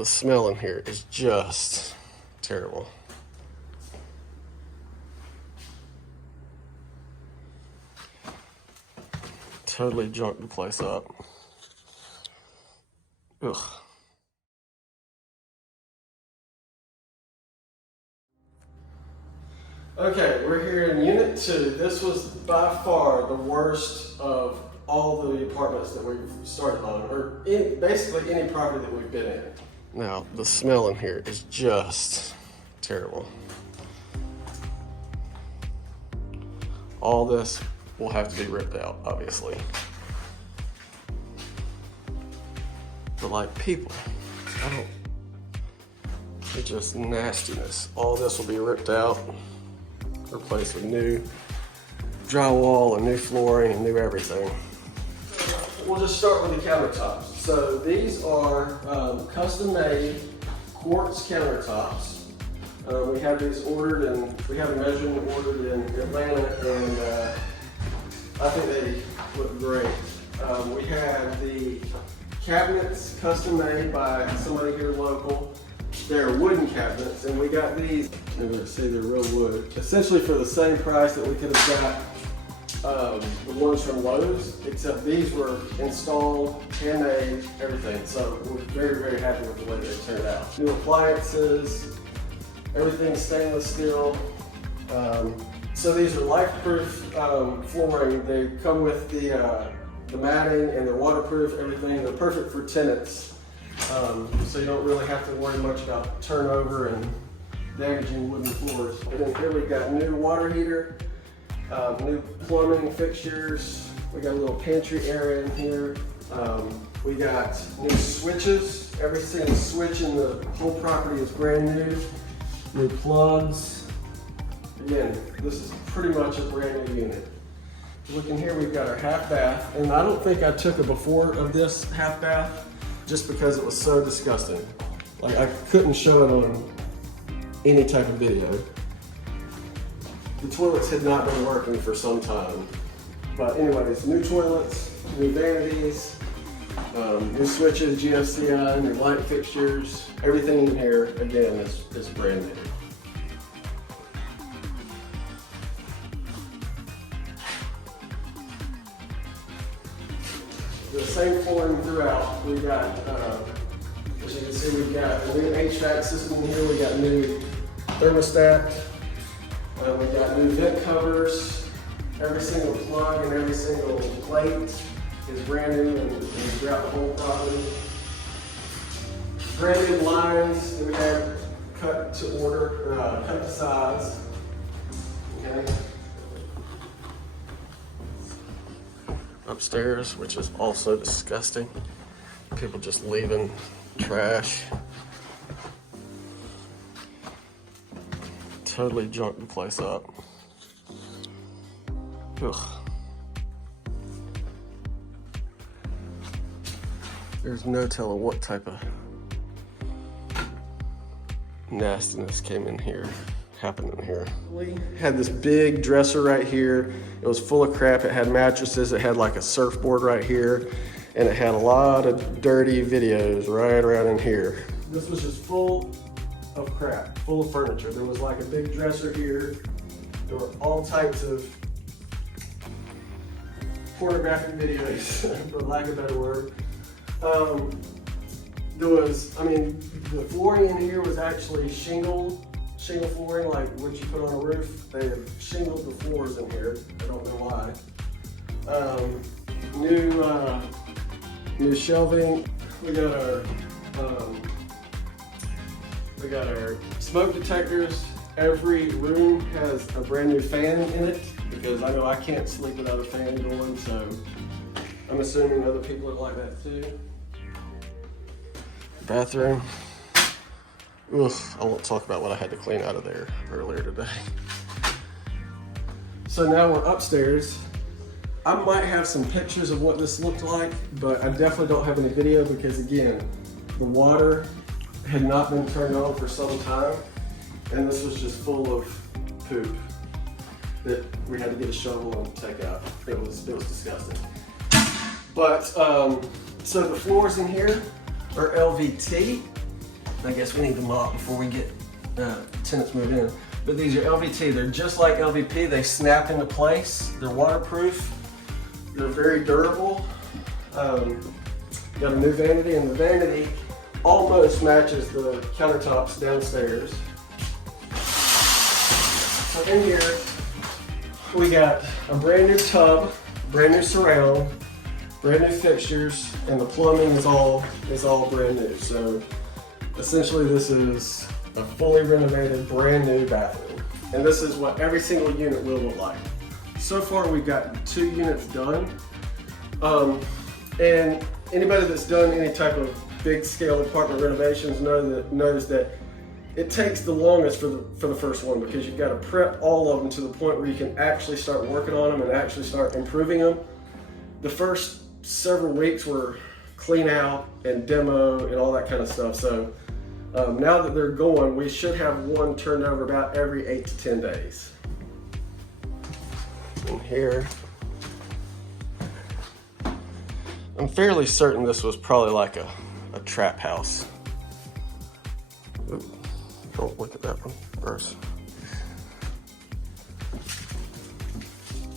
The smell in here is just terrible. Totally junked the place up. Ugh. Okay, we're here in Unit 2. This was by far the worst of all the apartments that we've started on, or basically any property that we've been in. Now, the smell in here is just terrible. All this will have to be ripped out, obviously. But like people, it's just nastiness. All this will be ripped out, replaced with new drywall and new flooring and new everything. We'll just start with the countertops. So these are custom-made quartz countertops. We have these ordered, and we have a measurement ordered in Atlanta, and I think they look great. We have the cabinets custom-made by somebody here local. They're wooden cabinets, and we got these. You're going to see they're real wood. Essentially for the same price that we could have got the ones from Lowe's, except these were installed, handmade, everything. So we're very, very happy with the way they turned out. New appliances, everything's stainless steel. So these are life-proof flooring. They come with the matting, and they're waterproof, everything. They're perfect for tenants. So you don't really have to worry much about turnover and damaging wooden floors. And then here we've got new water heater, new plumbing fixtures. We got a little pantry area in here. We got new switches. Every single switch in the whole property is brand new. New plugs. Again, this is pretty much a brand new unit. Looking here, we've got our half bath, and I don't think I took a before of this half bath just because it was so disgusting. Like, I couldn't show it on any type of video. The toilets had not been working for some time. But anyways, new toilets, new vanities, new switches, GFCI, new light fixtures. Everything in here, again, is brand new. The same flooring throughout. We got, as you can see, we've got a new HVAC system here. We got new thermostat. We got new vent covers. Every single plug and every single plate is brand new and throughout the whole property. Brand new lines that we have cut to order, cut to size. Okay. Upstairs, which is also disgusting. People just leaving trash. Totally junked the place up. Ugh. There's no telling what type of nastiness happened in here. We had this big dresser right here. It was full of crap. It had mattresses. It had like a surfboard right here. And it had a lot of dirty videos right around in here. This was just full of crap, full of furniture. There was like a big dresser here. There were all types of pornographic videos, for lack of a better word. The flooring in here was actually shingle flooring, like what you put on a roof. They have shingled the floors in here. I don't know why. New shelving. We got our smoke detectors. Every room has a brand new fan in it, because I know I can't sleep without a fan going, so I'm assuming other people are like that too. Bathroom. Oof, I won't talk about what I had to clean out of there earlier today. So now we're upstairs. I might have some pictures of what this looked like, but I definitely don't have any video because, again, the water had not been turned on for some time, and this was just full of poop that we had to get a shovel and take out. It was disgusting. But so the floors in here are LVT. I guess we need to mop before we get tenants moved in. But these are LVT. They're just like LVP. They snap into place. They're waterproof. They're very durable. Got a new vanity, and the vanity almost matches the countertops downstairs. So in here, we got a brand new tub, brand new surround, brand new fixtures, and the plumbing is all brand new. So essentially this is a fully renovated brand new bathroom. And this is what every single unit will look like. So far we've got 2 units done. And anybody that's done any type of big scale apartment renovations knows that it takes the longest for the first one, because you've got to prep all of them to the point where you can actually start working on them and actually start improving them. The first several weeks were clean out and demo and all that kind of stuff. So now that they're going, we should have one turned over about every 8 to 10 days. And here, I'm fairly certain this was probably like a trap house. Ooh, don't look at that one first.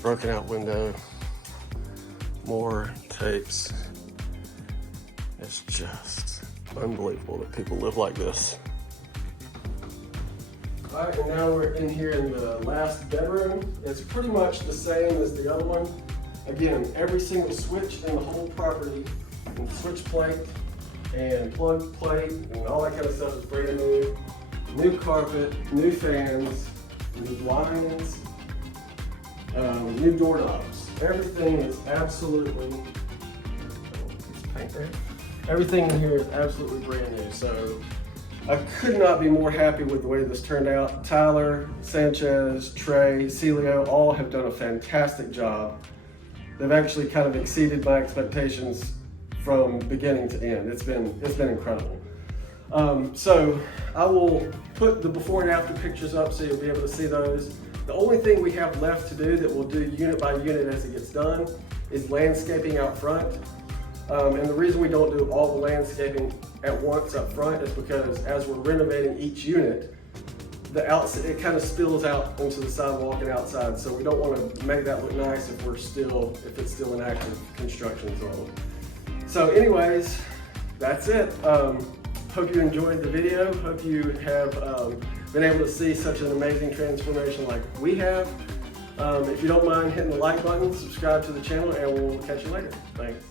Broken out window, more tapes. It's just unbelievable that people live like this. All right, and now we're in here in the last bedroom. It's pretty much the same as the other one. Again, every single switch in the whole property, and switch plate and plug plate and all that kind of stuff is brand new. New carpet, new fans, new blinds, new doorknobs. Everything is absolutely, everything in here is absolutely brand new. So I could not be more happy with the way this turned out. Tyler, Sanchez, Trey, Celio all have done a fantastic job. They've actually kind of exceeded my expectations from beginning to end. It's been incredible. So I will put the before and after pictures up so you'll be able to see those. The only thing we have left to do that we'll do unit by unit as it gets done is landscaping out front. And the reason we don't do all the landscaping at once up front is because as we're renovating each unit, it kind of spills out into the sidewalk and outside. So we don't want to make that look nice if it's still an active construction zone. So anyways, that's it. Hope you enjoyed the video. Hope you have been able to see such an amazing transformation like we have. If you don't mind hitting the like button, subscribe to the channel, and we'll catch you later. Thanks.